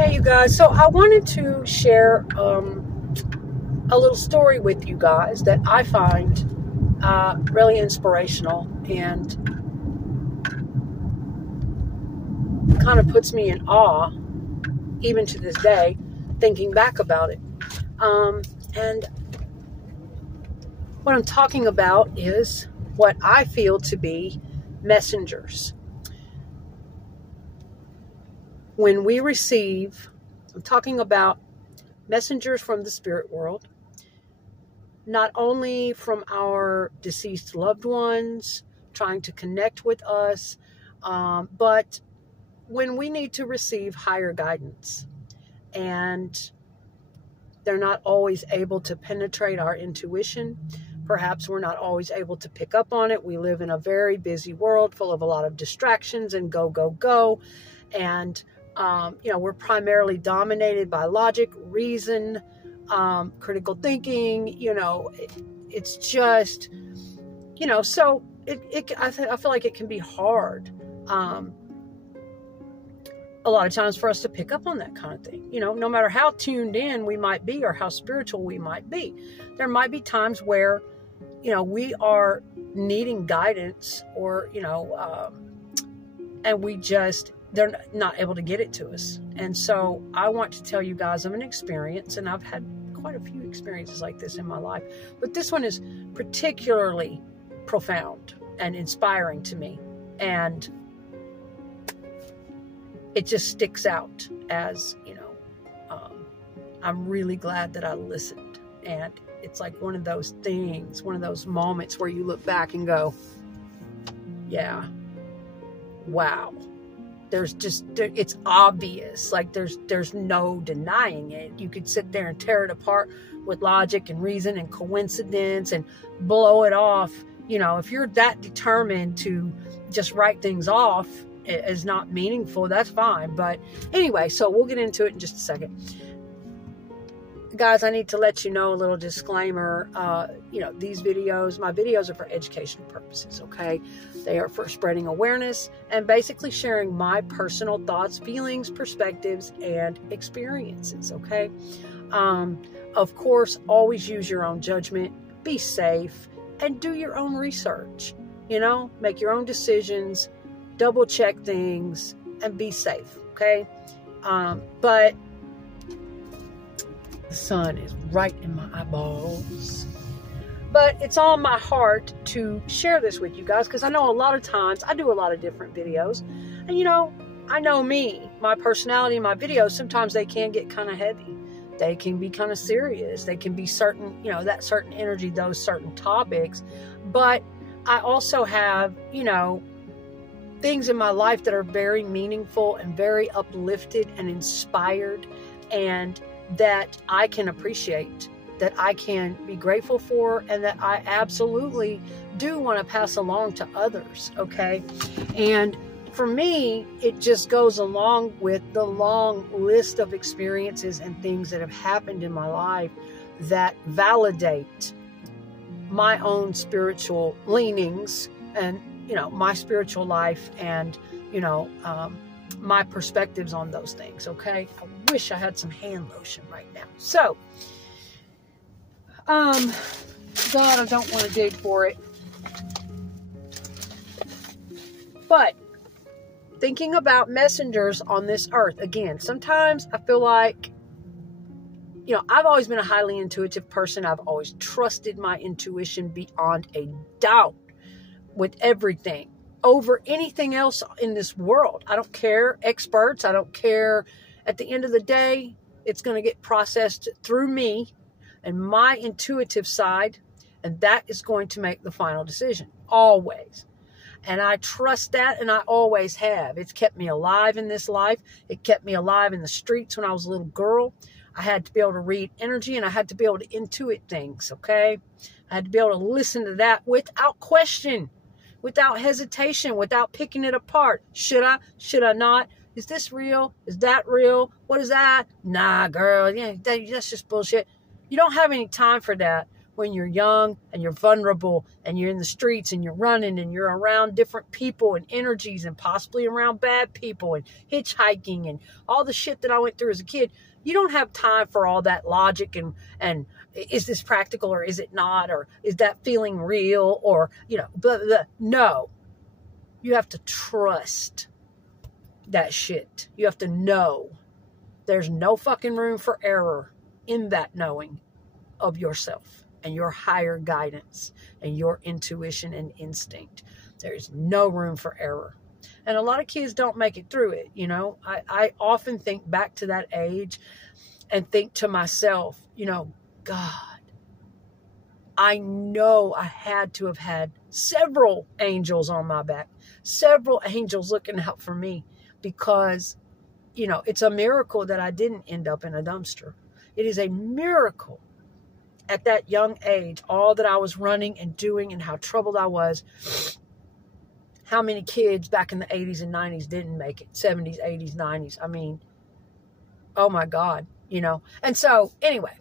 Hey you guys, so I wanted to share a little story with you guys that I find really inspirational and kind of puts me in awe even to this day thinking back about it. And what I'm talking about is what I feel to be messengers. When we receive, I'm talking about messengers from the spirit world, not only from our deceased loved ones trying to connect with us, but when we need to receive higher guidance and they're not always able to penetrate our intuition. Perhaps we're not always able to pick up on it. We live in a very busy world full of a lot of distractions and go, go, go. And we're primarily dominated by logic, reason, critical thinking. It's just, so I feel like it can be hard a lot of times for us to pick up on that kind of thing. No matter how tuned in we might be or how spiritual we might be, there might be times where, we are needing guidance or, and they're not able to get it to us. And so I want to tell you guys of an experience, and I've had quite a few experiences like this in my life, but this one is particularly profound and inspiring to me. And it just sticks out as, I'm really glad that I listened. And it's like one of those things, one of those moments where you look back and go, yeah, wow. It's obvious. Like there's no denying it. You could sit there and tear it apart with logic and reason and coincidence and blow it off. If you're that determined to just write things off as not meaningful, that's fine. But anyway, so we'll get into it in just a second. Guys, I need to let you know a little disclaimer. These videos, my videos are for educational purposes, okay? They are for spreading awareness and basically sharing my personal thoughts, feelings, perspectives, and experiences, okay? Of course, always use your own judgment, be safe, and do your own research. Make your own decisions, double check things, and be safe, okay? But the sun is right in my eyeballs. But it's on my heart to share this with you guys because I know a lot of times I do a lot of different videos. And I know me, my personality, my videos, sometimes they can get kind of heavy. They can be kind of serious. They can be certain, that certain energy, those certain topics. But I also have, things in my life that are very meaningful and very uplifted and inspired, and that I can appreciate, that I can be grateful for, and that I absolutely do want to pass along to others, okay? And for me, it just goes along with the long list of experiences and things that have happened in my life that validate my own spiritual leanings and, my spiritual life and, my perspectives on those things, okay? I wish I had some hand lotion right now. So, God, I don't want to dig for it. But, thinking about messengers on this earth, again, sometimes I feel like, I've always been a highly intuitive person. I've always trusted my intuition beyond a doubt with everything over anything else in this world. I don't care experts. I don't care. At the end of the day, it's going to get processed through me and my intuitive side, and that is going to make the final decision, always. And I trust that, and I always have. It's kept me alive in this life. It kept me alive in the streets when I was a little girl. I had to be able to read energy, and I had to be able to intuit things, okay? I had to be able to listen to that without question, without hesitation, without picking it apart. Should I? Should I not? Is this real? Is that real? What is that? Nah, girl, yeah, that's just bullshit. You don't have any time for that when you're young and you're vulnerable and you're in the streets and you're running and you're around different people and energies and possibly around bad people and hitchhiking and all the shit that I went through as a kid. You don't have time for all that logic and is this practical or is it not? Or is that feeling real? Or, blah, blah, blah. No. You have to trust that shit. You have to know. There's no fucking room for error in that knowing of yourself and your higher guidance and your intuition and instinct. There's no room for error. And a lot of kids don't make it through it. I often think back to that age and think to myself, God, I know I had to have had several angels on my back, several angels looking out for me, because, it's a miracle that I didn't end up in a dumpster. It is a miracle at that young age, all that I was running and doing and how troubled I was. How many kids back in the 80s and 90s didn't make it? 70s, 80s, 90s. I mean, oh my God, And so anyway,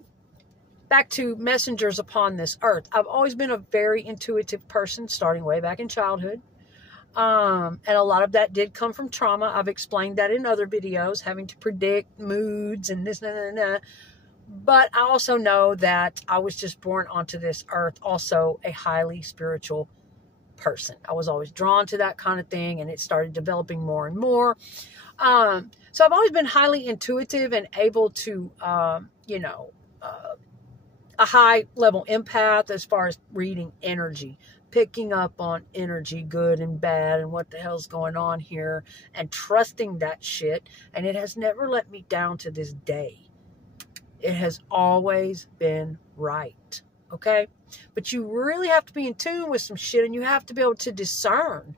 back to messengers upon this earth. I've always been a very intuitive person, starting way back in childhood. And a lot of that did come from trauma. I've explained that in other videos, having to predict moods and this, But I also know that I was just born onto this earth also a highly spiritual person. I was always drawn to that kind of thing, and it started developing more and more. So I've always been highly intuitive and able to, a high level empath as far as reading energy, picking up on energy, good and bad, and what the hell's going on here, and trusting that shit. And it has never let me down to this day. It has always been right. Okay? But you really have to be in tune with some shit, and you have to be able to discern,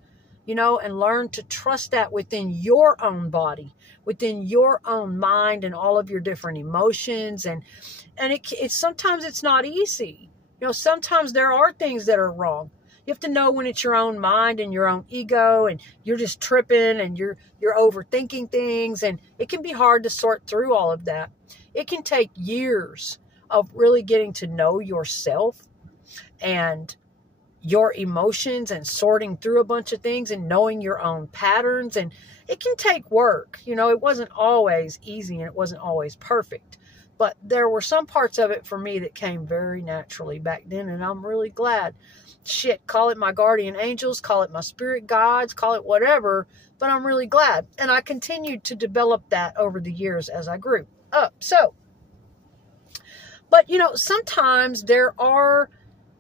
and learn to trust that within your own body, within your own mind, and all of your different emotions. And it's sometimes it's not easy. Sometimes there are things that are wrong. You have to know when it's your own mind and your own ego, and you're just tripping and you're overthinking things, and it can be hard to sort through all of that. It can take years of really getting to know yourself and your emotions and sorting through a bunch of things and knowing your own patterns. And it can take work. It wasn't always easy and it wasn't always perfect. But there were some parts of it for me that came very naturally back then. And I'm really glad. Shit, call it my guardian angels, call it my spirit guides, call it whatever. But I'm really glad. And I continued to develop that over the years as I grew up. But, sometimes there are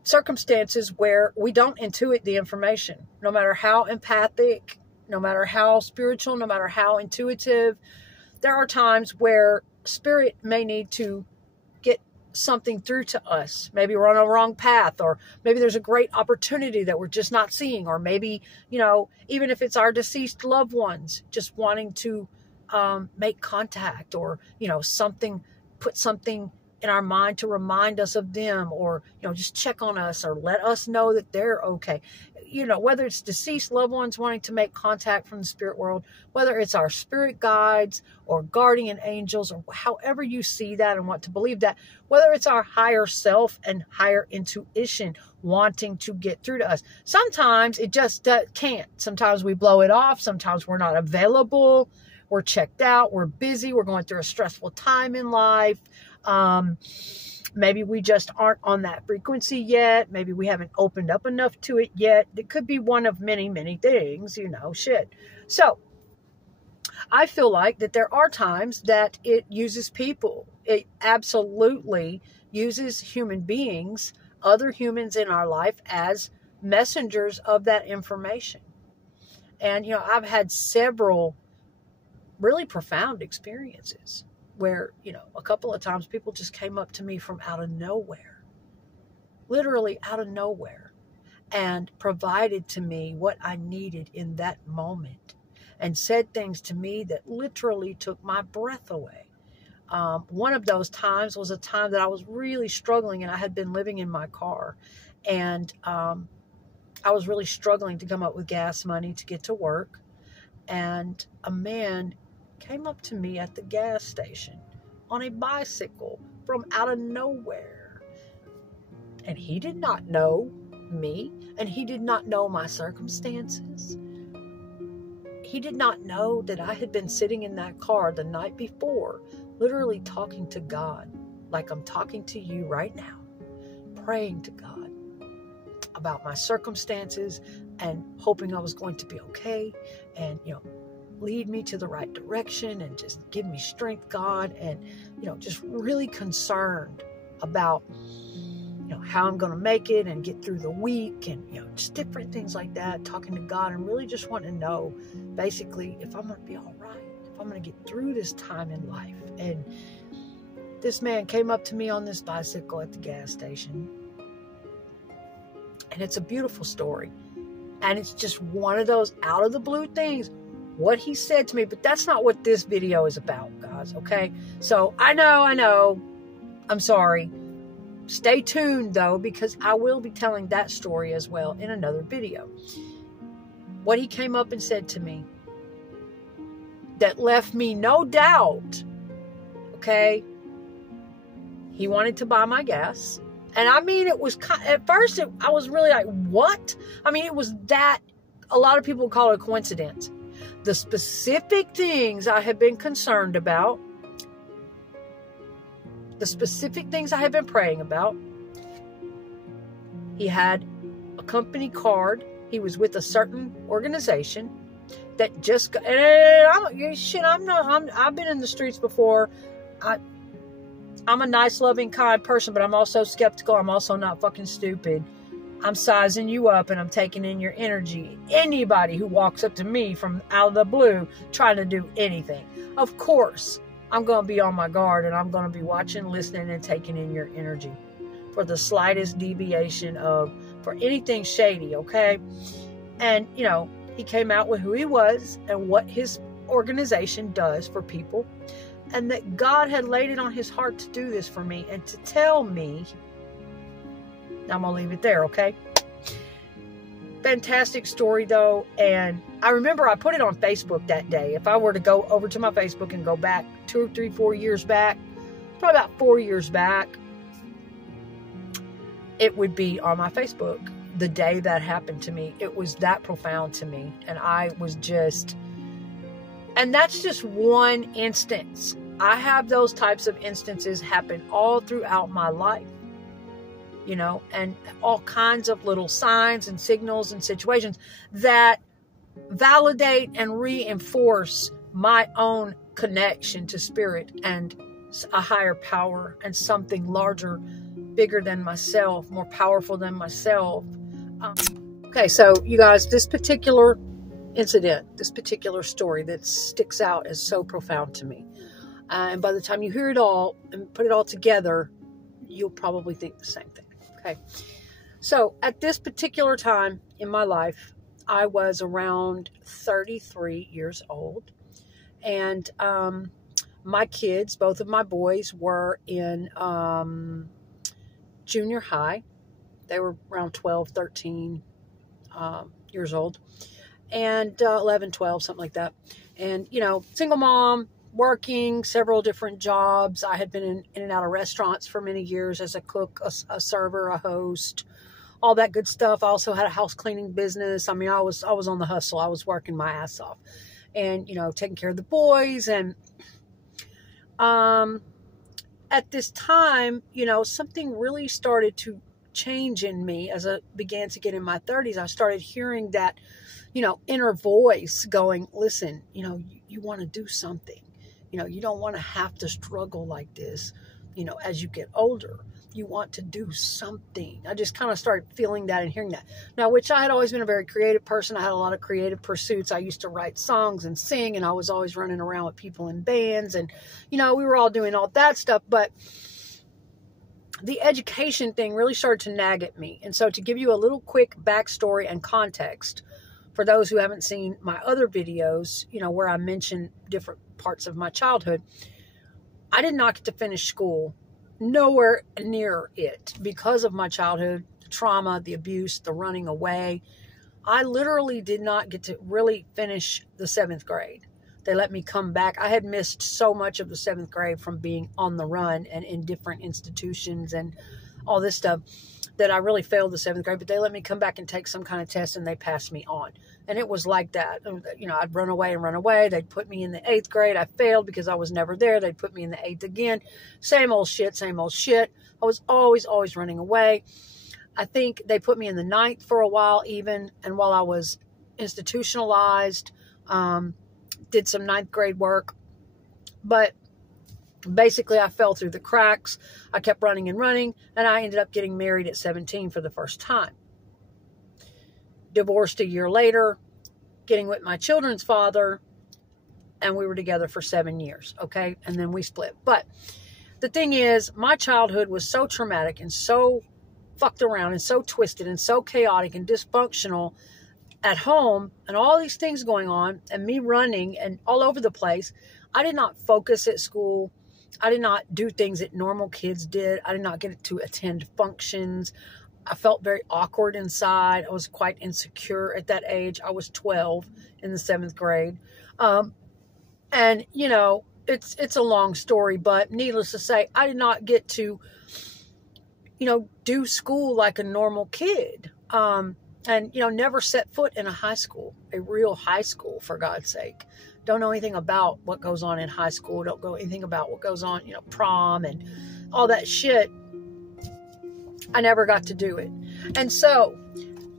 circumstances where we don't intuit the information, no matter how empathic, no matter how spiritual, no matter how intuitive. There are times where spirit may need to get something through to us. Maybe we're on a wrong path, or maybe there's a great opportunity that we're just not seeing, or maybe, even if it's our deceased loved ones, just wanting to make contact, or, put something in our mind to remind us of them, or, just check on us or let us know that they're okay. Whether it's deceased loved ones wanting to make contact from the spirit world, whether it's our spirit guides or guardian angels, or however you see that and want to believe that, whether it's our higher self and higher intuition wanting to get through to us. Sometimes it just can't. Sometimes we blow it off. Sometimes we're not available. We're checked out. We're busy. We're going through a stressful time in life. Maybe we just aren't on that frequency yet. Maybe we haven't opened up enough to it yet. It could be one of many, many things, shit. So I feel like that there are times that it uses people. It absolutely uses human beings, other humans in our life, as messengers of that information. And, I've had several really profound experiences where, a couple of times people just came up to me from out of nowhere, literally out of nowhere, and provided to me what I needed in that moment, and said things to me that literally took my breath away. One of those times was a time that I was really struggling, and I had been living in my car, and I was really struggling to come up with gas money to get to work. And a man came up to me at the gas station on a bicycle from out of nowhere, And he did not know me, and he did not know my circumstances. He did not know that I had been sitting in that car the night before, literally talking to God, like I'm talking to you right now, praying to God about my circumstances and hoping I was going to be okay, and, lead me to the right direction and just give me strength, God, and, just really concerned about, how I'm going to make it and get through the week, and, just different things like that, talking to God, and really just wanting to know, basically, if I'm going to be all right, if I'm going to get through this time in life. And this man came up to me on this bicycle at the gas station, and it's a beautiful story, and it's just one of those out of the blue things, what he said to me. But that's not what this video is about, guys, okay? So I know, I'm sorry. Stay tuned, though, because I will be telling that story as well in another video. What he came up and said to me that left me no doubt, okay? He wanted to buy my gas. And I mean, it was, at first, I was really like, what? I mean, it was that, a lot of people call it a coincidence. The specific things I have been concerned about, the specific things I have been praying about. He had a company card. He was with a certain organization that just, and I've been in the streets before. I'm a nice, loving, kind person, but I'm also skeptical. I'm also not fucking stupid. I'm sizing you up and I'm taking in your energy. Anybody who walks up to me from out of the blue trying to do anything, of course, I'm going to be on my guard, and I'm going to be watching, listening, and taking in your energy for the slightest deviation for anything shady, okay? And, he came out with who he was and what his organization does for people, and that God had laid it on his heart to do this for me and to tell me. I'm going to leave it there, okay? Fantastic story, though. And I remember I put it on Facebook that day. If I were to go over to my Facebook and go back 2 or 3, 4 years back, probably about 4 years back, it would be on my Facebook the day that happened to me. It was that profound to me. And I was just, and that's just one instance. I have those types of instances happen all throughout my life. And all kinds of little signs and signals and situations that validate and reinforce my own connection to spirit and a higher power and something larger, bigger than myself, more powerful than myself. Okay, so you guys, this particular incident, this particular story that sticks out as so profound to me. And by the time you hear it all and put it all together, you'll probably think the same thing. Okay, so at this particular time in my life, I was around 33 years old, and my kids, both of my boys, were in junior high. They were around 12, 13 years old, and 11, 12, something like that. And, single mom, working several different jobs. I had been in and out of restaurants for many years as a cook, a server, a host, all that good stuff. I also had a house cleaning business. I mean, I was on the hustle. I was working my ass off, and taking care of the boys. And at this time, something really started to change in me as I began to get in my 30s. I started hearing that, inner voice going, listen, you want to do something. You don't want to have to struggle like this, as you get older. You want to do something. I just kind of started feeling that and hearing that. Now, which I had always been a very creative person. I had a lot of creative pursuits. I used to write songs and sing, and I was always running around with people in bands. And, we were all doing all that stuff. But the education thing really started to nag at me. And so to give you a little quick backstory and context, for those who haven't seen my other videos, where I mention different parts of my childhood, I did not get to finish school, nowhere near it, because of my childhood, the trauma, the abuse, the running away. I literally did not get to really finish the 7th grade. They let me come back. I had missed so much of the 7th grade from being on the run and in different institutions. And all this stuff, that I really failed the 7th grade, but they let me come back and take some kind of test and they passed me on. And it was like that. You know, I'd run away. They'd put me in the 8th grade. I failed because I was never there. They'd put me in the 8th again. Same old shit, same old shit. I was always running away. I think they put me in the 9th for a while even. And while I was institutionalized, did some 9th grade work. But basically, I fell through the cracks. I kept running, and I ended up getting married at 17 for the first time. Divorced a year later, getting with my children's father, and we were together for 7 years, okay? And then we split. But the thing is, my childhood was so traumatic and so fucked around and so twisted and so chaotic and dysfunctional at home, and all these things going on, and me running and all over the place. I did not focus at school. I did not do things that normal kids did. I did not get to attend functions. I felt very awkward inside. I was quite insecure at that age. I was 12 in the 7th grade. And, you know, it's a long story, but needless to say, I did not get to, you know, do school like a normal kid. And, you know, never set foot in a high school, a real high school, for God's sake. Don't know anything about what goes on in high school. Don't know anything about what goes on, you know, prom and all that shit. I never got to do it. And so,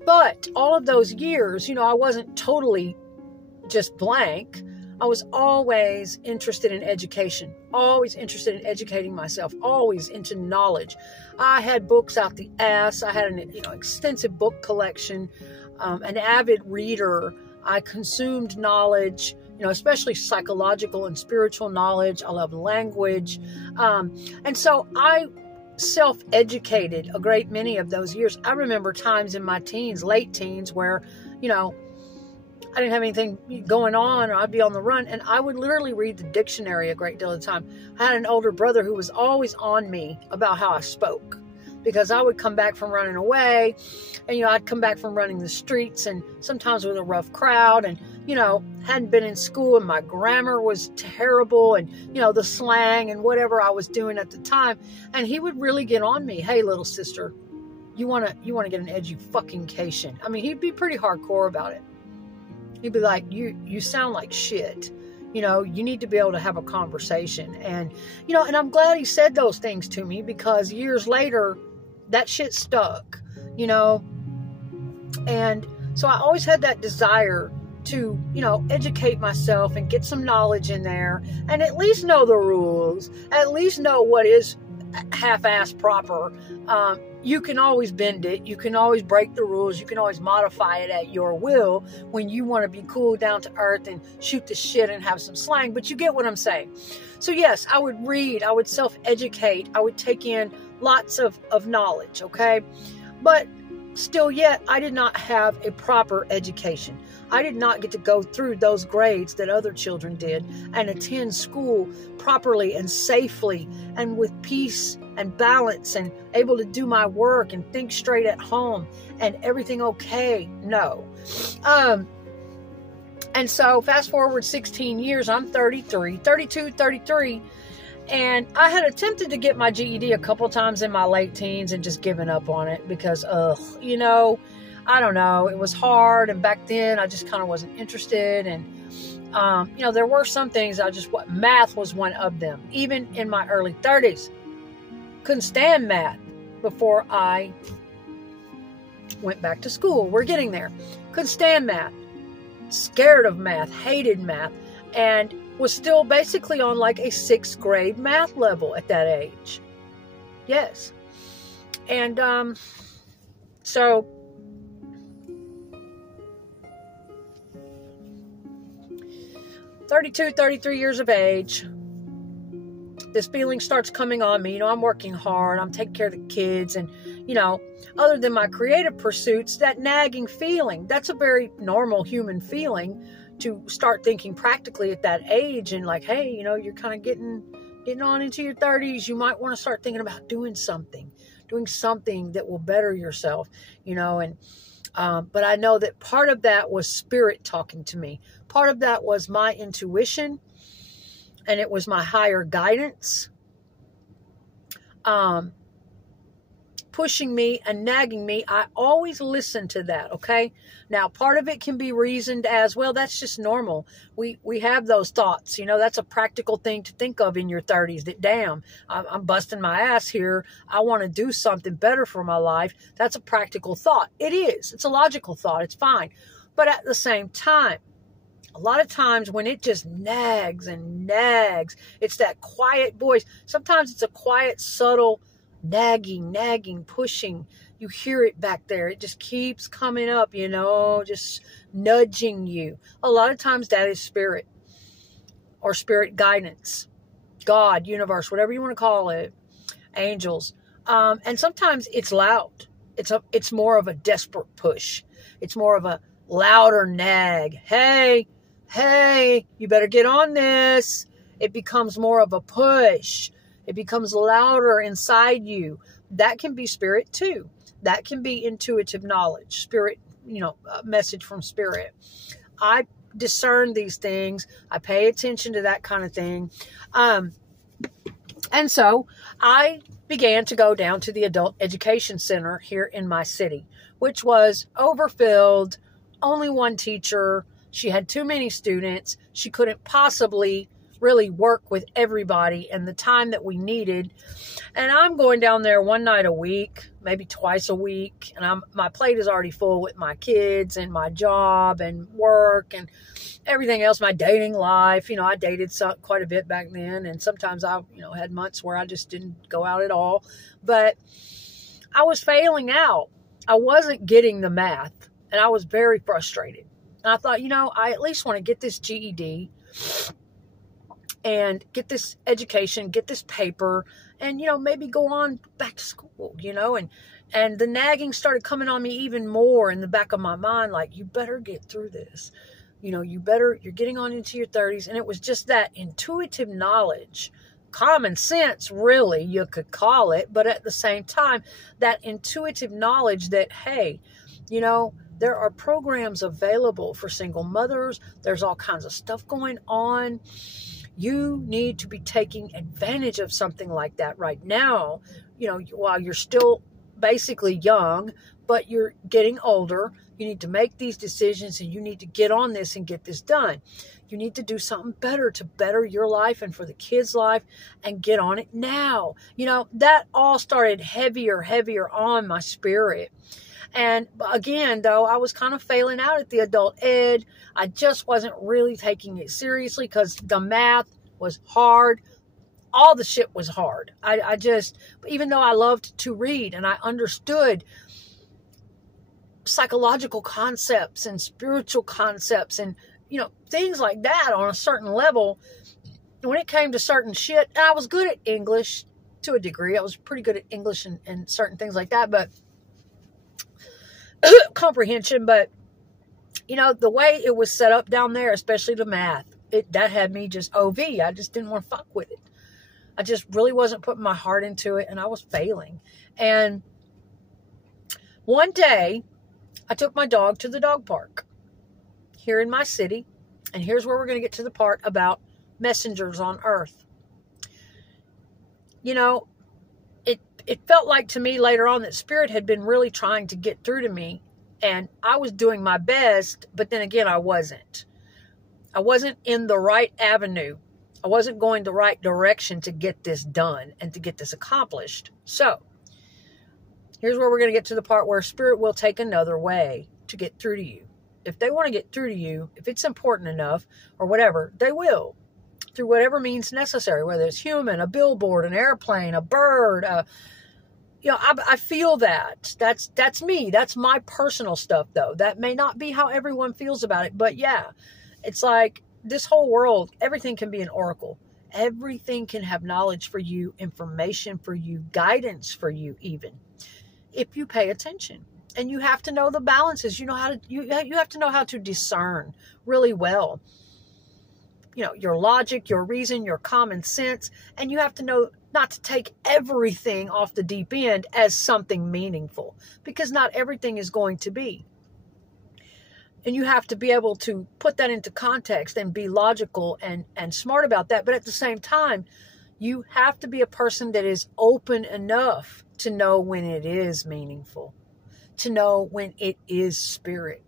but all of those years, you know, I wasn't totally just blank. I was always interested in education, always interested in educating myself, always into knowledge. I had books out the ass. I had an extensive book collection, an avid reader. I consumed knowledge, you know, especially psychological and spiritual knowledge. I love language. And so I self-educated a great many of those years. I remember times in my teens, late teens, where, you know, I didn't have anything going on, or I'd be on the run, and I would literally read the dictionary a great deal of the time. I had an older brother who was always on me about how I spoke, because I would come back from running away, and, you know, I'd come back from running the streets, and sometimes with a rough crowd, and, you know, hadn't been in school, and my grammar was terrible, and, you know, the slang and whatever I was doing at the time, and he would really get on me. Hey, little sister, you want to get an edu-fucking-cation. I mean, he'd be pretty hardcore about it. He'd be like, you sound like shit. You know, you need to be able to have a conversation. And, you know, and I'm glad he said those things to me, because years later, that shit stuck, you know. And so I always had that desire to, you know, educate myself and get some knowledge in there, and at least know the rules, at least know what is half-ass proper. You can always bend it. You can always break the rules. You can always modify it at your will when you want to be cool, down to earth, and shoot the shit and have some slang. But you get what I'm saying. So yes, I would read. I would self-educate. I would take in lots of knowledge, okay? But still yet, I did not have a proper education. I did not get to go through those grades that other children did and attend school properly and safely and with peace and balance and able to do my work and think straight at home and everything okay. No. And so fast forward 16 years, I'm 33, and I had attempted to get my GED a couple times in my late teens and just given up on it because, you know, I don't know, it was hard. And back then I just kind of wasn't interested. And, you know, there were some things math was one of them. Even in my early 30s, couldn't stand math before I went back to school. We're getting there. Couldn't stand math. Scared of math. Hated math. And was still basically on like a 6th grade math level at that age. Yes. And so 33 years of age, this feeling starts coming on me. You know, I'm working hard. I'm taking care of the kids. And, you know, other than my creative pursuits, that nagging feeling, that's a very normal human feeling to start thinking practically at that age. And like, hey, you know, you're kind of getting on into your 30s. You might want to start thinking about doing something that will better yourself, you know. And but I know that part of that was spirit talking to me. Part of that was my intuition, and it was my higher guidance. And pushing me and nagging me, I always listen to that, okay? Now, part of it can be reasoned as, well, that's just normal. We have those thoughts. You know, that's a practical thing to think of in your 30s, that, damn, I'm busting my ass here. I want to do something better for my life. That's a practical thought. It is. It's a logical thought. It's fine. But at the same time, a lot of times when it just nags and nags, it's that quiet voice. Sometimes it's a quiet, subtle nagging, pushing. You hear it back there. It just keeps coming up, you know, just nudging you. A lot of times that is spirit or spirit guidance, God, universe, whatever you want to call it, angels. And sometimes it's loud. It's more of a desperate push. It's more of a louder nag. Hey, you better get on this. It becomes more of a push. It becomes louder inside you. That can be spirit too. That can be intuitive knowledge, spirit, you know, a message from spirit. I discern these things. I pay attention to that kind of thing. And so I began to go down to the adult education center here in my city, which was overfilled, only one teacher. She had too many students. She couldn't possibly really work with everybody and the time that we needed. And I'm going down there one night a week, maybe twice a week. And my plate is already full with my kids and my job and work and everything else, my dating life. You know, I dated quite a bit back then. And sometimes I, you know, had months where I just didn't go out at all. But I was failing out. I wasn't getting the math. And I was very frustrated. And I thought, you know, I at least want to get this GED and get this education, get this paper, and, you know, maybe go on back to school, you know, and the nagging started coming on me even more in the back of my mind, like, you better get through this, you know, you're getting on into your 30s. And it was just that intuitive knowledge, common sense, really, you could call it, but at the same time, that intuitive knowledge that, hey, you know, there are programs available for single mothers. There's all kinds of stuff going on. You need to be taking advantage of something like that right now, you know, while you're still basically young, but you're getting older. You need to make these decisions and you need to get on this and get this done. You need to do something better to better your life and for the kids' life and get on it now. You know, that all started heavier on my spirit. And again, though, I was kind of failing out at the adult ed. I just wasn't really taking it seriously because the math was hard. All the shit was hard. I just, even though I loved to read and I understood psychological concepts and spiritual concepts and, you know, things like that on a certain level, when it came to certain shit, and I was good at English to a degree. I was pretty good at English and certain things like that, but comprehension, but you know, the way it was set up down there, especially the math, that had me just OV. I just didn't want to fuck with it. I just really wasn't putting my heart into it, and I was failing. And one day I took my dog to the dog park here in my city, and here's where we're going to get to the part about messengers on earth. You know, it felt like to me later on that spirit had been really trying to get through to me, and I was doing my best, but then again, I wasn't. I wasn't in the right avenue. I wasn't going the right direction to get this done and to get this accomplished. So here's where we're going to get to the part where spirit will take another way to get through to you. If they want to get through to you, if it's important enough or whatever, they will, through whatever means necessary, whether it's human, a billboard, an airplane, a bird, you know, I feel that. That's me. That's my personal stuff, though. That may not be how everyone feels about it, but yeah, it's like this whole world, everything can be an oracle. Everything can have knowledge for you, information for you, guidance for you, even if you pay attention. And you have to know the balances. You have to know how to discern really well. You know, your logic, your reason, your common sense, and you have to know not to take everything off the deep end as something meaningful, because not everything is going to be. And you have to be able to put that into context and be logical and smart about that. But at the same time, You have to be a person that is open enough to know when it is meaningful, to know when it is spirit.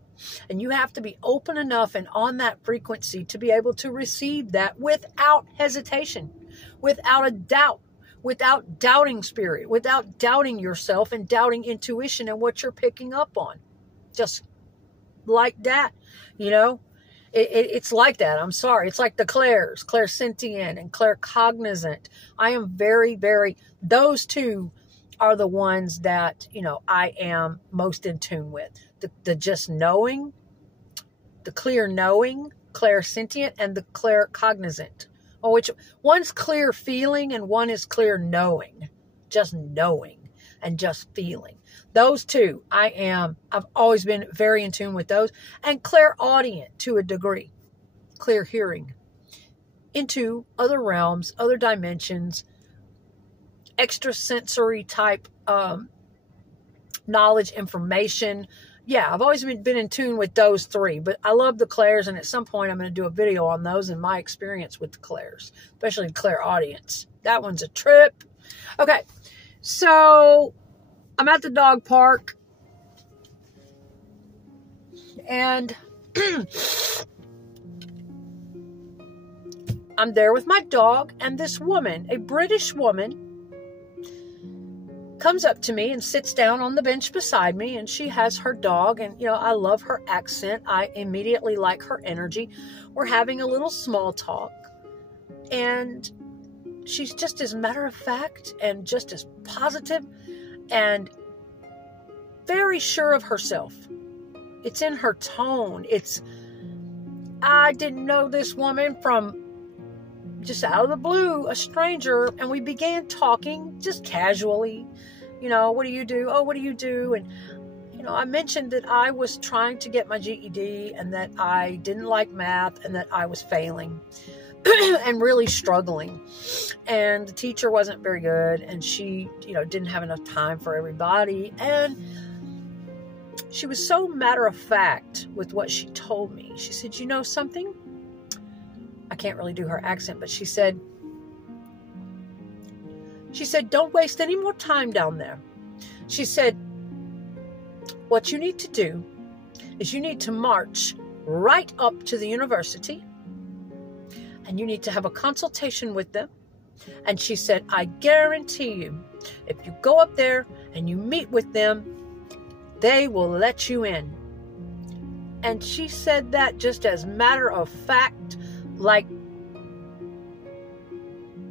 And you have to be open enough and on that frequency to be able to receive that without hesitation, without a doubt, without doubting spirit, without doubting yourself and doubting intuition and what you're picking up on. Just like that, you know, it's like that. I'm sorry. It's like the clairs, clairsentient and claircognizant. I am very, very, those two are the ones that, you know, I am most in tune with. The just knowing, the clear knowing, clairsentient, and the claircognizant. Oh, which one's clear feeling and one is clear knowing, just knowing and just feeling. Those two, I've always been very in tune with those. And clairaudient to a degree, clear hearing into other realms, other dimensions, extrasensory type knowledge, information. Yeah, I've always been in tune with those three, but I love the clairs, and at some point I'm going to do a video on those and my experience with the clairs, especially clairaudience. That one's a trip. Okay, so I'm at the dog park, and I'm there with my dog, and this woman, a British woman, comes up to me and sits down on the bench beside me, and she has her dog, and you know, I love her accent. I immediately like her energy. We're having a little small talk, and she's just as matter of fact and just as positive and very sure of herself. It's in her tone. I didn't know this woman from just out of the blue, a stranger, and we began talking just casually. You know, what do you do? Oh, what do you do? And, you know, I mentioned that I was trying to get my GED and that I didn't like math and that I was failing and really struggling. And the teacher wasn't very good, and she, you know, didn't have enough time for everybody. And she was so matter of fact with what she told me. She said, you know something? I can't really do her accent, but she said, don't waste any more time down there. She said, what you need to do is you need to march right up to the university, and you need to have a consultation with them. And she said, I guarantee you, if you go up there and you meet with them, they will let you in. And she said that just as matter of fact, like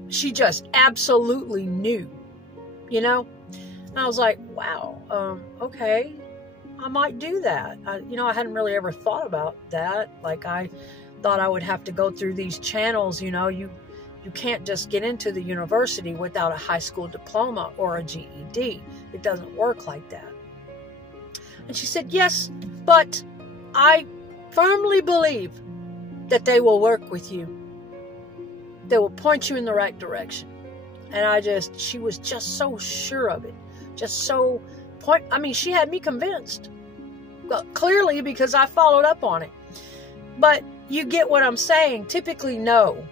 she just absolutely knew, you know? And I was like, wow, okay, I might do that. You know, I hadn't really ever thought about that. Like, I thought I would have to go through these channels, you know. You can't just get into the university without a high school diploma or a GED. It doesn't work like that. And she said, yes, but I firmly believe that they will work with you. They will point you in the right direction. And she was just so sure of it. Just so she had me convinced. Well, clearly, because I followed up on it. But you get what I'm saying. Typically, no.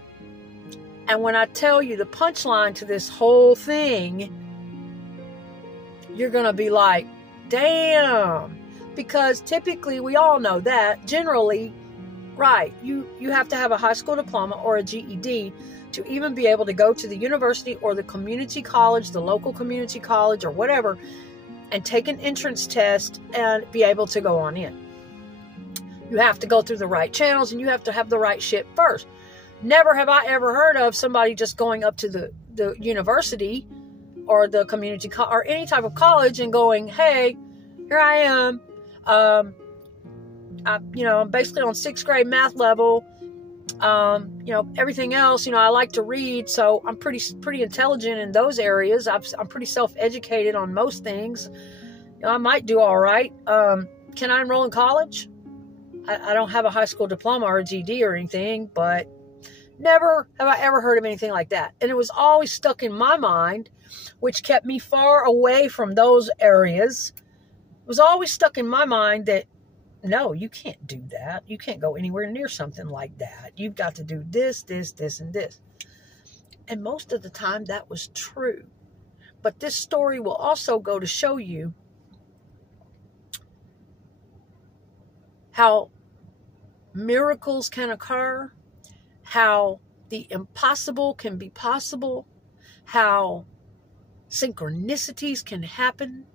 And when I tell you the punchline to this whole thing, you're going to be like, damn. Because typically, we all know that, generally, right, you have to have a high school diploma or a GED to even be able to go to the university or the community college, the local community college or whatever, and take an entrance test and be able to go on in. You have to go through the right channels, and you have to have the right shit first. Never have I ever heard of somebody just going up to the university or the community or any type of college and going, hey, here I am. I'm basically on 6th grade math level. Everything else, I like to read, so I'm pretty intelligent in those areas. I'm pretty self-educated on most things. I might do all right. Can I enroll in college? I don't have a high school diploma or a GED or anything, but never have I ever heard of anything like that. And it was always stuck in my mind, which kept me far away from those areas. It was always stuck in my mind that, no, you can't do that. You can't go anywhere near something like that. You've got to do this, this, this, and this. And most of the time that was true. But this story will also go to show you how miracles can occur, how the impossible can be possible, how synchronicities can happen,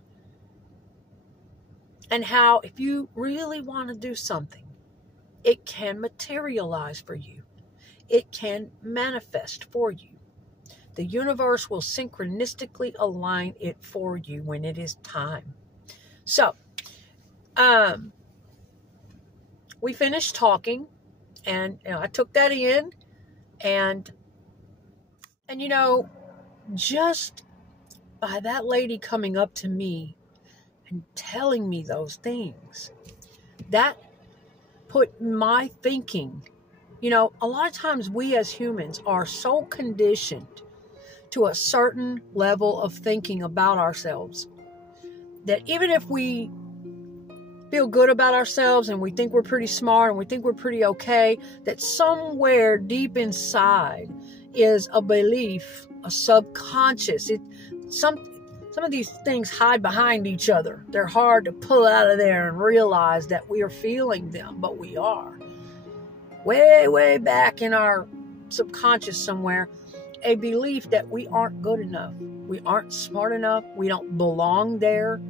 and how if you really want to do something, it can materialize for you. It can manifest for you. The universe will synchronistically align it for you when it is time. So, we finished talking, and I took that in, and just by that lady coming up to me and telling me those things, that put my thinking, a lot of times we as humans are so conditioned to a certain level of thinking about ourselves that even if we feel good about ourselves and we think we're pretty smart and we think we're pretty okay, that somewhere deep inside is a belief, a subconscious. Some of these things hide behind each other. They're hard to pull out of there and realize that we are feeling them, but we are. Way, way back in our subconscious somewhere, a belief that we aren't good enough. We aren't smart enough. We don't belong there.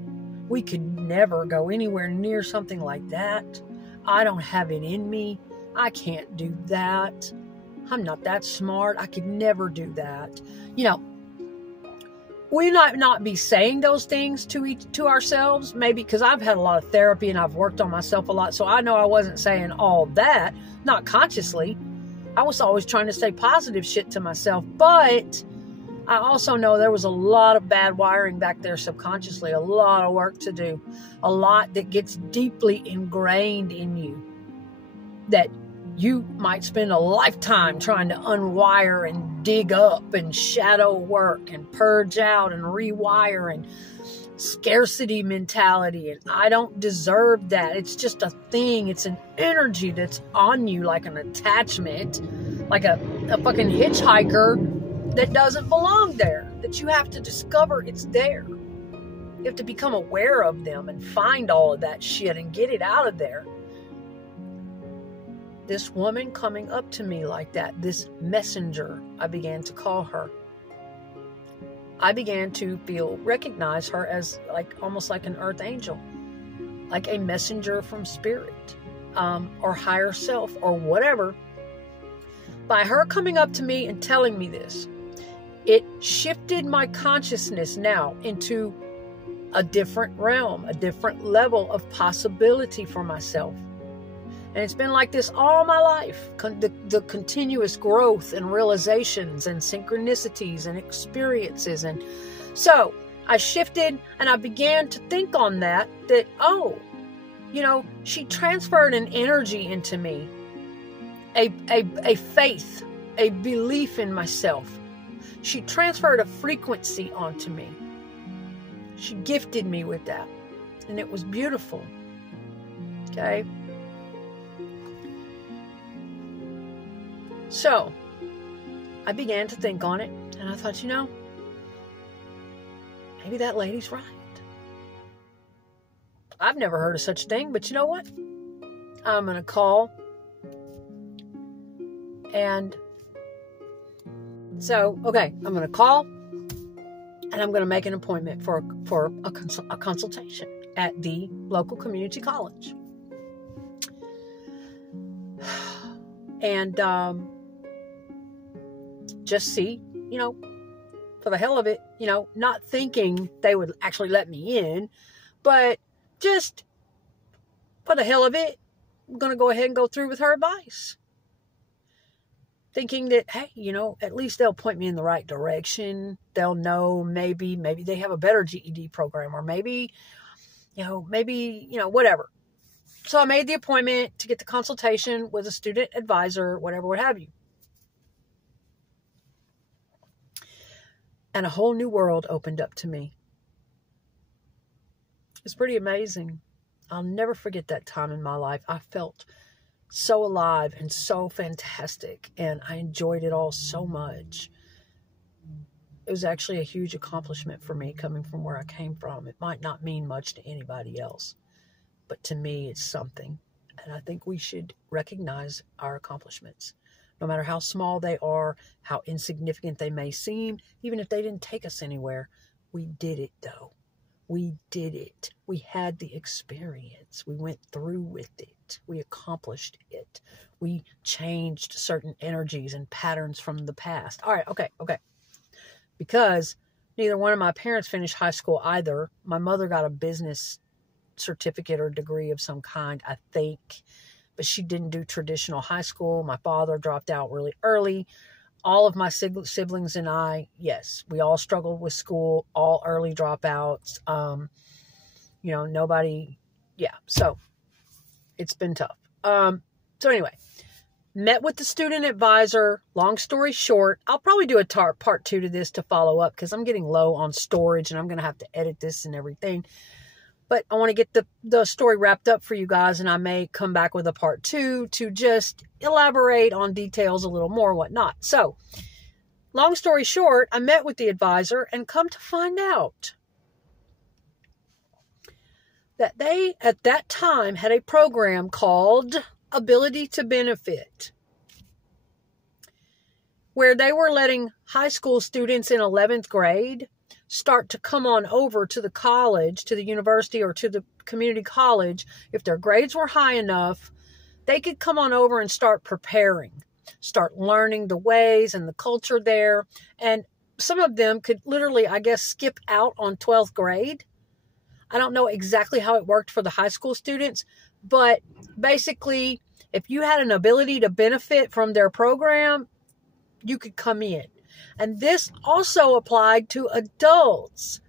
We could never go anywhere near something like that. I don't have it in me. I can't do that. I'm not that smart. I could never do that. We might not be saying those things to ourselves, maybe because I've had a lot of therapy and I've worked on myself a lot, so I know I wasn't saying all that, not consciously. I was always trying to say positive shit to myself, but I also know there was a lot of bad wiring back there subconsciously, a lot of work to do, a lot that gets deeply ingrained in you that you might spend a lifetime trying to unwire and dig up and shadow work and purge out and rewire, and scarcity mentality and I don't deserve that. It's just a thing. It's an energy that's on you like an attachment, like a fucking hitchhiker that doesn't belong there, that you have to discover it's there. You have to become aware of them and find all of that shit and get it out of there. This woman coming up to me like that, this messenger, I began to call her. I began to recognize her as almost like an earth angel, like a messenger from spirit, or higher self or whatever. By her coming up to me and telling me this, it shifted my consciousness now into a different realm, a different level of possibility for myself. And it's been like this all my life, the continuous growth and realizations and synchronicities and experiences. And so I shifted and I began to think on that, she transferred an energy into me, a faith, a belief in myself. She transferred a frequency onto me. She gifted me with that. And it was beautiful. Okay? So, I began to think on it, and I thought, maybe that lady's right. I've never heard of such a thing, but you know what? I'm going to call. And so, okay, I'm going to call, and I'm going to make an appointment for a consultation at the local community college. And just see, for the hell of it, not thinking they would actually let me in, but just for the hell of it, I'm going to go ahead and go through with her advice. Thinking that, hey, at least they'll point me in the right direction. They'll know maybe they have a better GED program, or maybe, whatever. So I made the appointment to get the consultation with a student advisor, whatever, what have you. And a whole new world opened up to me. It's pretty amazing. I'll never forget that time in my life. I felt so alive and so fantastic, and I enjoyed it all so much. was actually a huge accomplishment for me coming from where I came from. It might not mean much to anybody else, but to me, it's something. And I think we should recognize our accomplishments, no matter how small they are, how insignificant they may seem, even if they didn't take us anywhere. We did it, though. We did it. We had the experience. We went through with it. We accomplished it. We changed certain energies and patterns from the past. All right, okay. Because neither one of my parents finished high school either. My mother got a business certificate or degree of some kind, I think, but she didn't do traditional high school. My father dropped out really early. All of my siblings and I, yes, we all struggled with school, all early dropouts. Nobody, so it's been tough. So anyway, met with the student advisor. Long story short, I'll probably do a part 2 to this to follow up because I'm getting low on storage and I'm going to have to edit this and everything. But I want to get the story wrapped up for you guys, and I may come back with a part 2 to just elaborate on details a little more and whatnot. So, long story short, I met with the advisor and come to find out that they, at that time, had a program called Ability to Benefit, where they were letting high school students in 11th grade start to come on over to the college, to the university, or to the community college. If their grades were high enough, they could come on over and start preparing, start learning the ways and the culture there. And some of them could literally, I guess, skip out on 12th grade. I don't know exactly how it worked for the high school students, but basically, if you had an ability to benefit from their program, you could come in. And this also applied to adults.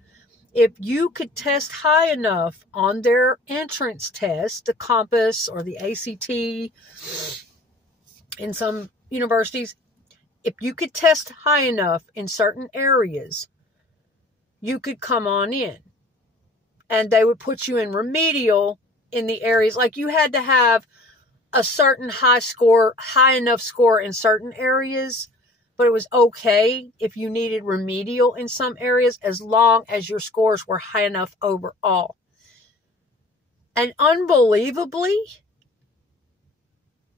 If you could test high enough on their entrance test, the Compass or the ACT, in some universities, if you could test high enough in certain areas, you could come on in. And they would put you in remedial in the areas. Like you had to have a certain high enough score in certain areas. But it was okay if you needed remedial in some areas as long as your scores were high enough overall. And unbelievably,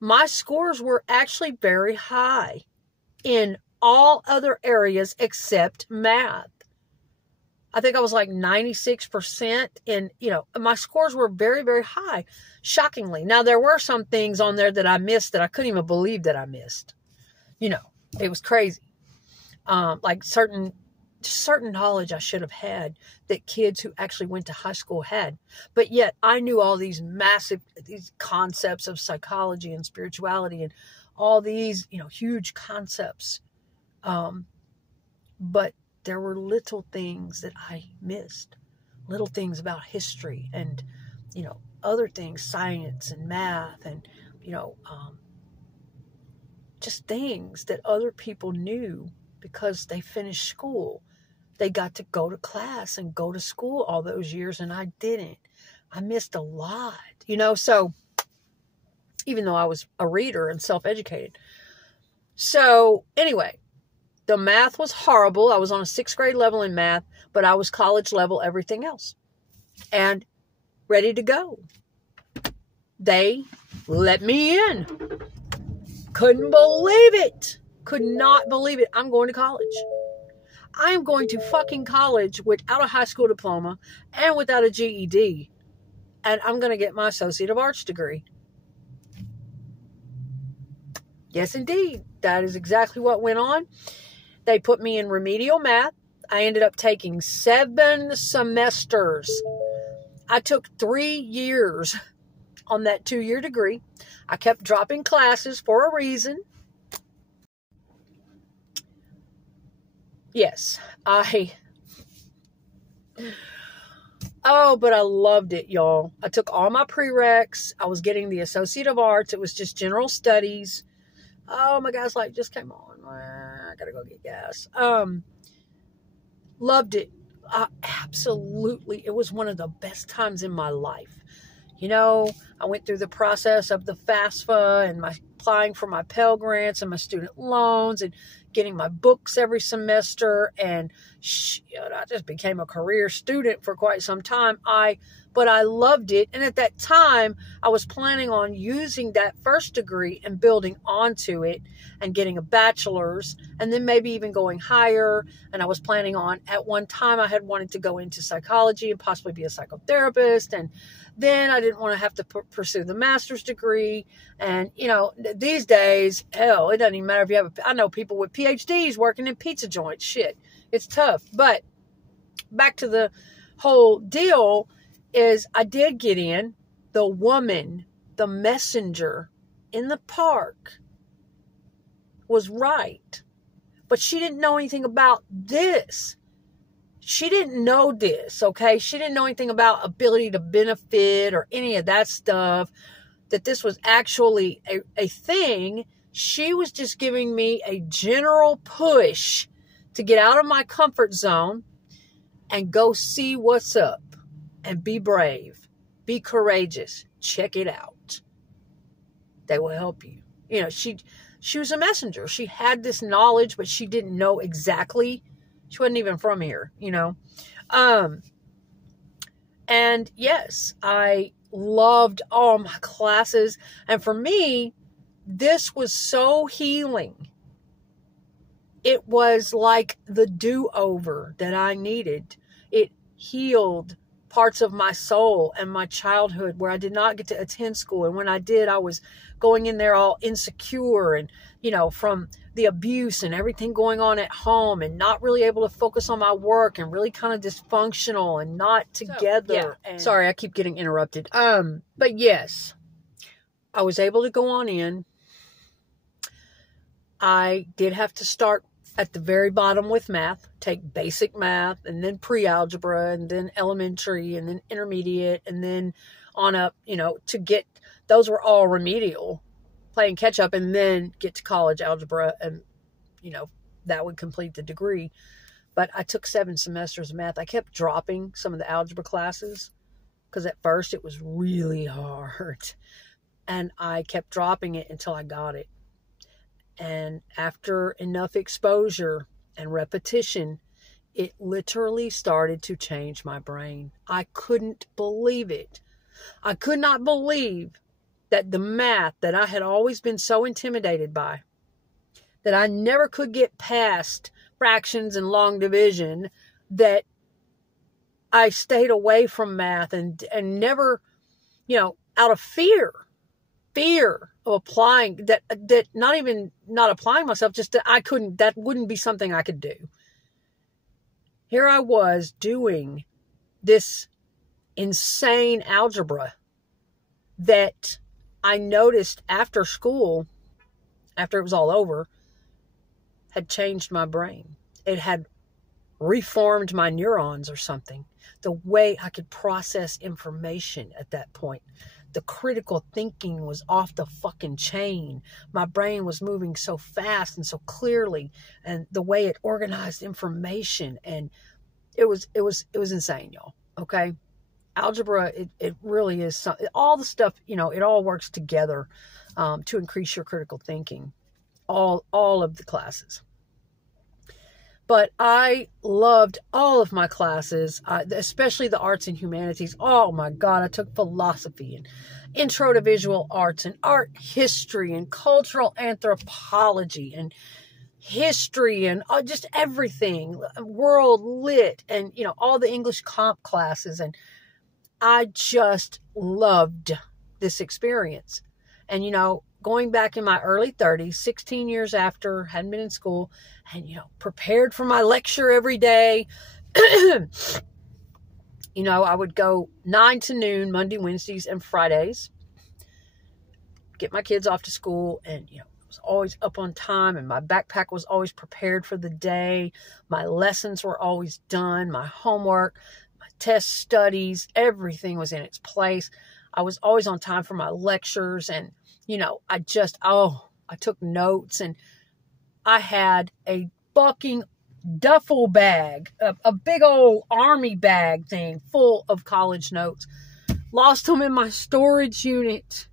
my scores were actually very high in all other areas except math. I think I was like 96% in, my scores were very, very high, shockingly. Now, there were some things on there that I missed that I couldn't even believe that I missed. It was crazy. Like certain knowledge I should have had that kids who actually went to high school had. But yet I knew all these concepts of psychology and spirituality and all these, huge concepts. But there were little things that I missed. Little things about history and, other things, science and math and, just things that other people knew because they finished school. They got to go to class and go to school all those years, and I didn't. I missed a lot, so even though I was a reader and self-educated. So anyway, the math was horrible. I was on a 6th grade level in math, but I was college level everything else and ready to go. They let me in. Couldn't believe it. Could not believe it. I'm going to college. I am going to fucking college without a high school diploma and without a GED. And I'm going to get my Associate of Arts degree. Yes, indeed. That is exactly what went on. They put me in remedial math. I ended up taking 7 semesters. I took 3 years on that 2-year degree. I kept dropping classes for a reason. Yes, but I loved it, y'all. I took all my prereqs. I was getting the Associate of Arts. It was just general studies. Oh, my gas light just came on. I gotta go get gas. Loved it. Absolutely. It was one of the best times in my life. I went through the process of the FAFSA and my applying for my Pell Grants and my student loans and getting my books every semester, and I just became a career student for quite some time. But I loved it. And at that time, I was planning on using that first degree and building onto it and getting a bachelor's, and then maybe even going higher. And I was planning on, at one time, I had wanted to go into psychology and possibly be a psychotherapist. And then I didn't want to have to pursue the master's degree. And, these days, hell, it doesn't even matter if you have I know people with PhDs working in pizza joints. Shit, it's tough. But back to the whole deal is I did get in. The woman, the messenger in the park was right. But she didn't know anything about this. She didn't know this, okay? She didn't know anything about ability to benefit or any of that stuff, that this was actually a thing. She was just giving me a general push to get out of my comfort zone and go see what's up and be brave, be courageous, check it out. They will help you. She was a messenger. She had this knowledge, but she didn't know exactly. She wasn't even from here, And yes, I loved all my classes. And for me, this was so healing. It was like the do-over that I needed. It healed parts of my soul and my childhood where I did not get to attend school. And when I did, I was going in there all insecure and, from the abuse and everything going on at home, and not really able to focus on my work, and really kind of dysfunctional and not together. So, yeah. Sorry, I keep getting interrupted. But yes, I was able to go on in. I did have to start at the very bottom with math, take basic math, and then pre-algebra, and then elementary, and then intermediate, and then on up, to get, those were all remedial, playing catch up, and then get to college algebra, and, that would complete the degree. But I took 7 semesters of math. I kept dropping some of the algebra classes because at first it was really hard, and I kept dropping it until I got it. And after enough exposure and repetition, it literally started to change my brain. I couldn't believe it. I could not believe that the math that I had always been so intimidated by, that I never could get past fractions and long division, that I stayed away from math and never, out of fear of applying, that not applying myself, just that that wouldn't be something I could do. Here I was doing this insane algebra that I noticed after school, after it was all over, had changed my brain. It had reformed my neurons or something. The way I could process information at that point. The critical thinking was off the fucking chain. My brain was moving so fast and so clearly, and the way it organized information, and it was insane, y'all. Okay, algebra, it really is something. All the stuff, it all works together to increase your critical thinking. All of the classes. But I loved all of my classes, especially the arts and humanities. Oh my God, I took philosophy and intro to visual arts and art history and cultural anthropology and history and just everything, world lit, and, all the English comp classes. And I just loved this experience. And, going back in my early 30s, 16 years after, hadn't been in school, and, prepared for my lecture every day. I would go 9 to noon, Monday, Wednesdays, and Fridays, get my kids off to school, and, I was always up on time, and my backpack was always prepared for the day. My lessons were always done, my homework, my test studies, everything was in its place. I was always on time for my lectures, and I took notes, and I had a fucking duffel bag, a big old army bag thing full of college notes. Lost them in my storage unit.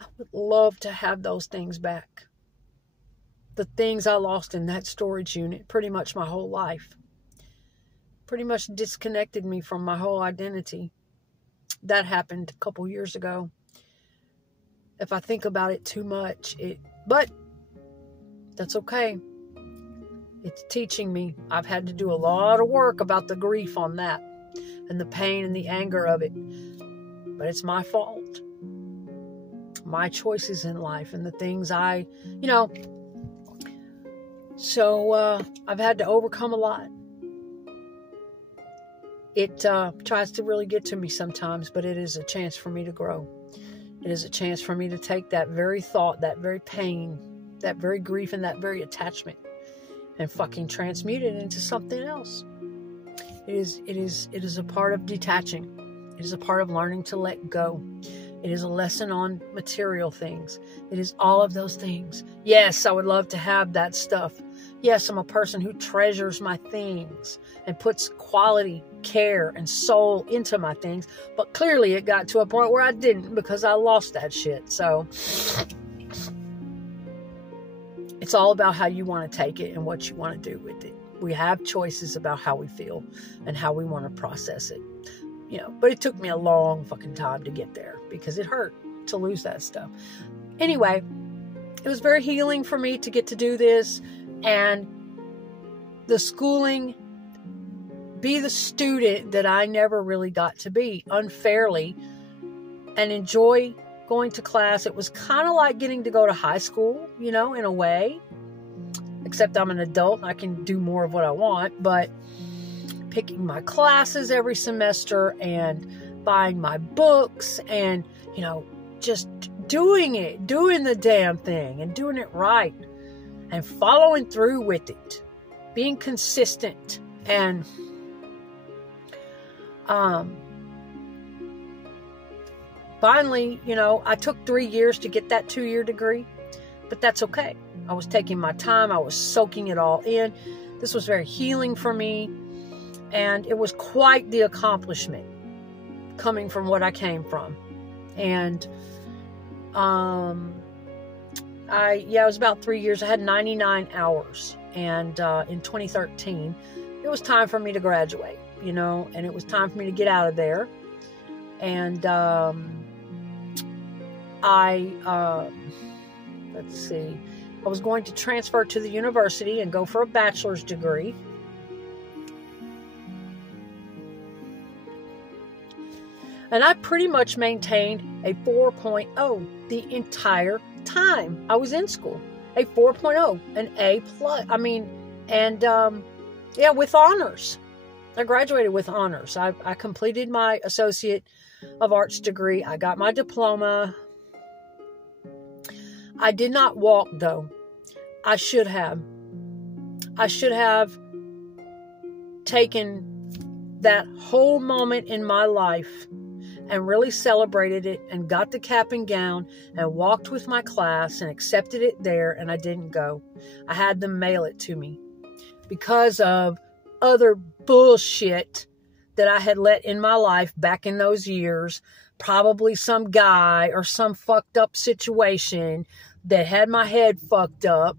I would love to have those things back. the things I lost in that storage unit pretty much my whole life. Pretty much disconnected me from my whole identity. That happened a couple years ago. If I think about it too much, but that's okay. It's teaching me. I've had to do a lot of work about the grief on that and the pain and the anger of it. But it's my fault. My choices in life and the things so I've had to overcome a lot. It tries to really get to me sometimes, but it is a chance for me to grow. It is a chance for me to take that very thought, that very pain, that very grief, and that very attachment and fucking transmute it into something else. It is a part of detaching. It is a part of learning to let go. It is a lesson on material things. It is all of those things. Yes, I would love to have that stuff. Yes, I'm a person who treasures my things and puts quality, care, and soul into my things. But clearly it got to a point where I didn't because I lost that shit. So it's all about how you want to take it and what you want to do with it. We have choices about how we feel and how we want to process it. But it took me a long fucking time to get there because it hurt to lose that stuff. Anyway, it was very healing for me to get to do this, and the schooling, be the student that I never really got to be unfairly, and enjoy going to class. It was kind of like getting to go to high school, in a way, except I'm an adult and I can do more of what I want, but picking my classes every semester and buying my books and, just doing the damn thing and doing it right and following through with it, being consistent. And, finally, I took 3 years to get that 2-year degree, but that's okay. I was taking my time. I was soaking it all in. This was very healing for me. And it was quite the accomplishment coming from what I came from. And it was about 3 years. I had 99 hours. And in 2013, it was time for me to graduate, and it was time for me to get out of there. And let's see, I was going to transfer to the university and go for a bachelor's degree. And I pretty much maintained a 4.0 the entire time I was in school. A 4.0, an A+. With honors. I graduated with honors. I completed my Associate of Arts degree. I got my diploma. I did not walk, though. I should have. I should have taken that whole moment in my life and really celebrated it and got the cap and gown and walked with my class and accepted it there, and I didn't go. I had them mail it to me because of other bullshit that I had let in my life back in those years. Probably some guy or some fucked up situation that had my head fucked up,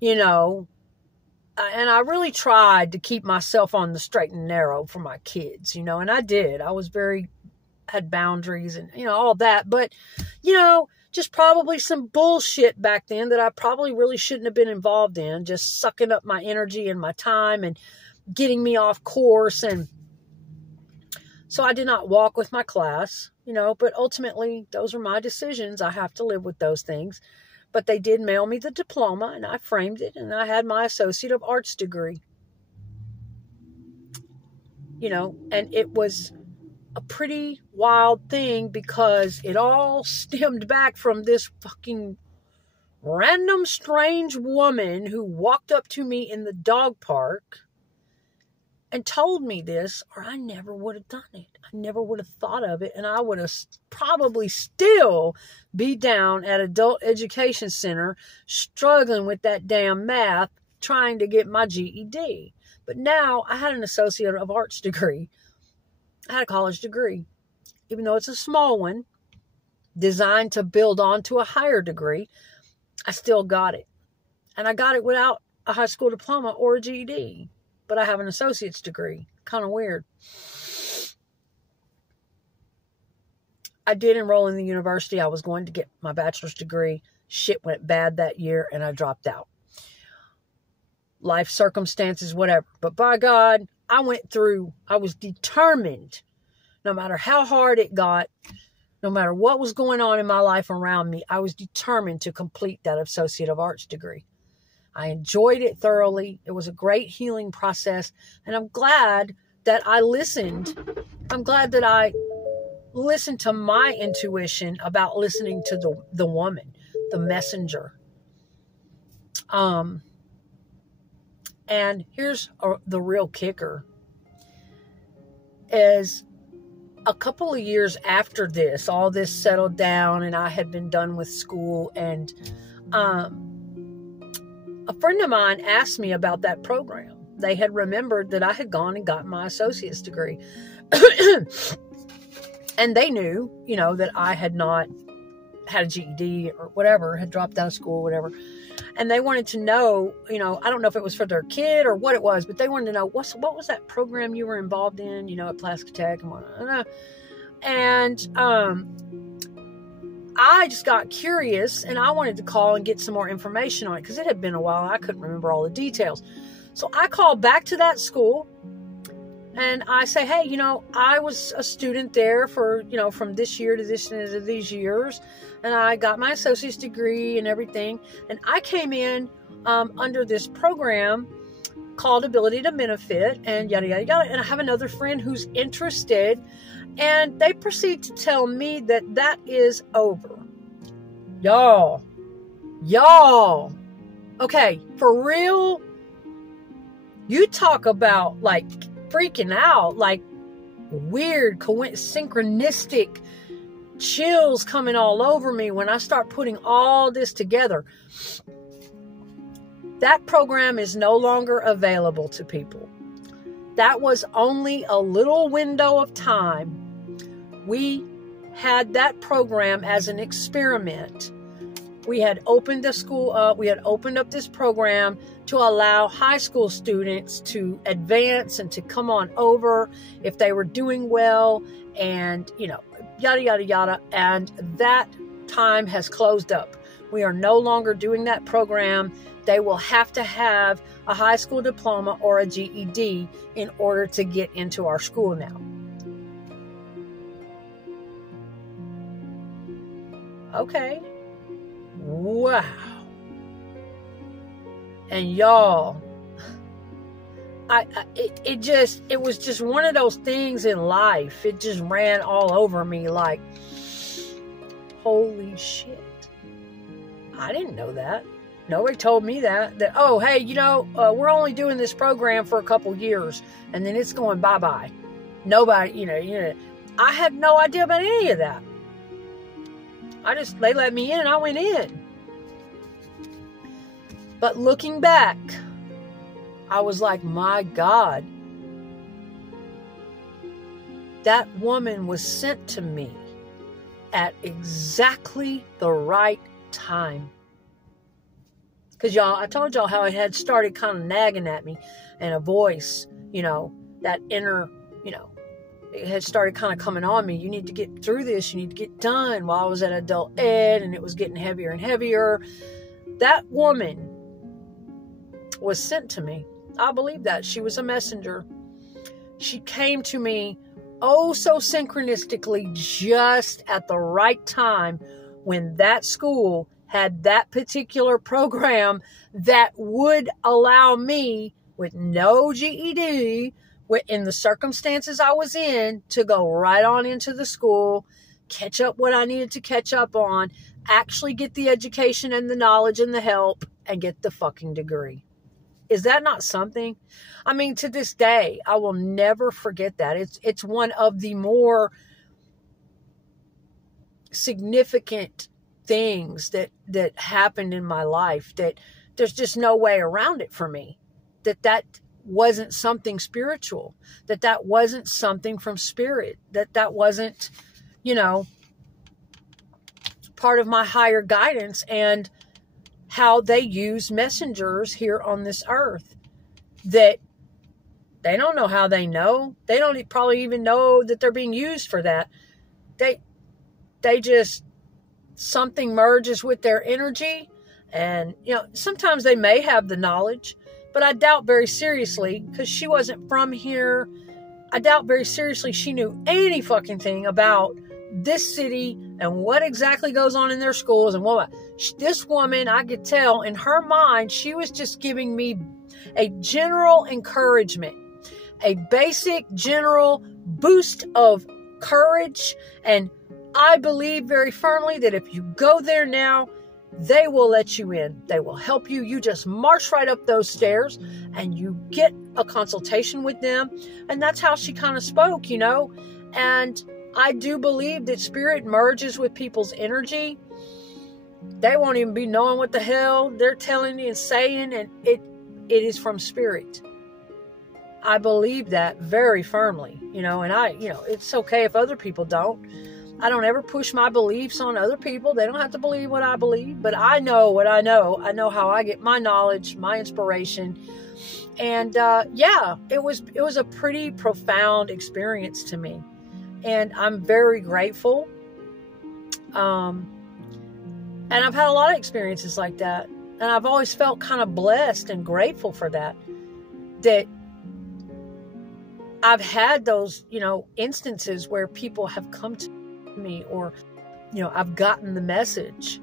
and I really tried to keep myself on the straight and narrow for my kids, and I did. I was had boundaries and, all that. But, just probably some bullshit back then that I probably really shouldn't have been involved in, just sucking up my energy and my time and getting me off course. And so I did not walk with my class, but ultimately those are my decisions. I have to live with those things. But they did mail me the diploma, and I framed it, and I had my Associate of Arts degree. And it was a pretty wild thing because it all stemmed back from this fucking random strange woman who walked up to me in the dog park and told me this, or I never would have done it. I never would have thought of it, and I would have probably still be down at Adult Education Center struggling with that damn math, trying to get my GED. But now I had an Associate of Arts degree. I had a college degree, even though it's a small one, designed to build on to a higher degree. I still got it. And I got it without a high school diploma or a GED. But I have an associate's degree. Kind of weird. I did enroll in the university. I was going to get my bachelor's degree. Shit went bad that year and I dropped out. Life circumstances, whatever. But by God, I was determined, no matter how hard it got, no matter what was going on in my life around me, I was determined to complete that Associate of Arts degree. I enjoyed it thoroughly. It was a great healing process. And I'm glad that I listened. I'm glad that I listened to my intuition about listening to the woman, the messenger. And here's the real kicker, is a couple of years after this, all this settled down and I had been done with school, and a friend of mine asked me about that program. They had remembered that I had gone and gotten my associate's degree. And they knew, that I had not had a GED or whatever, had dropped out of school, whatever. And they wanted to know, I don't know if it was for their kid or what it was, but they wanted to know, what was that program you were involved in, at Plastic Tech and whatnot. And I just got curious and I wanted to call and get some more information on it because it had been a while and I couldn't remember all the details. So I called back to that school and I say, hey, I was a student there for, from this year to these years. And I got my associate's degree and everything. And I came in under this program called Ability to Benefit and yada, yada, yada. And I have another friend who's interested. And they proceed to tell me that is over. Y'all. Okay, for real, you talk about freaking out, weird, synchronistic chills coming all over me when I start putting all this together. That program is no longer available to people. That was only a little window of time. We had that program as an experiment. We had opened the school up. We had opened up this program to allow high school students to advance and to come on over if they were doing well and, yada, yada, yada. And that time has closed up. We are no longer doing that program. They will have to have a high school diploma or a GED in order to get into our school now. Okay. Wow. And y'all, it was just one of those things in life. It just ran all over me like, holy shit. I didn't know that. Nobody told me that, oh, hey, we're only doing this program for a couple years and then it's going bye-bye. Nobody, I had no idea about any of that. They let me in and I went in. But looking back, I was like, my God, that woman was sent to me at exactly the right time. Because I told y'all how it had started kind of nagging at me, and a voice, that inner, it had started kind of coming on me. You need to get through this. You need to get done. While I was at adult ed and it was getting heavier and heavier. That woman was sent to me. I believe that. She was a messenger. She came to me oh so synchronistically just at the right time when that school had that particular program that would allow me with no GED, in the circumstances I was in, to go right on into the school, catch up what I needed to catch up on, actually get the education and the knowledge and the help, and get the fucking degree. Is that not something? I mean, to this day, I will never forget that. It's one of the more significant things that happened in my life, that there's just no way around it for me. That wasn't something spiritual, that wasn't something from spirit, that wasn't, part of my higher guidance. And how they use messengers here on this earth, that they don't know how they know. They don't probably even know that they're being used for that. They just, something merges with their energy, and sometimes they may have the knowledge, but I doubt very seriously, because she wasn't from here, I doubt very seriously she knew any fucking thing about this city and what exactly goes on in their schools and what. This woman, I could tell in her mind, she was just giving me a general encouragement, a basic general boost of courage. And I believe very firmly that if you go there now, they will let you in. They will help you. You just march right up those stairs and you get a consultation with them. And that's how she kind of spoke, And I do believe that spirit merges with people's energy. They won't even be knowing what the hell they're telling you and saying, and it is from spirit. I believe that very firmly, and it's okay if other people don't. I don't ever push my beliefs on other people. They don't have to believe what I believe, but I know what I know. I know how I get my knowledge, my inspiration. And it was a pretty profound experience to me. And I'm very grateful. And I've had a lot of experiences like that. And I've always felt kind of blessed and grateful for that. That I've had those, instances where people have come to me, or, I've gotten the message.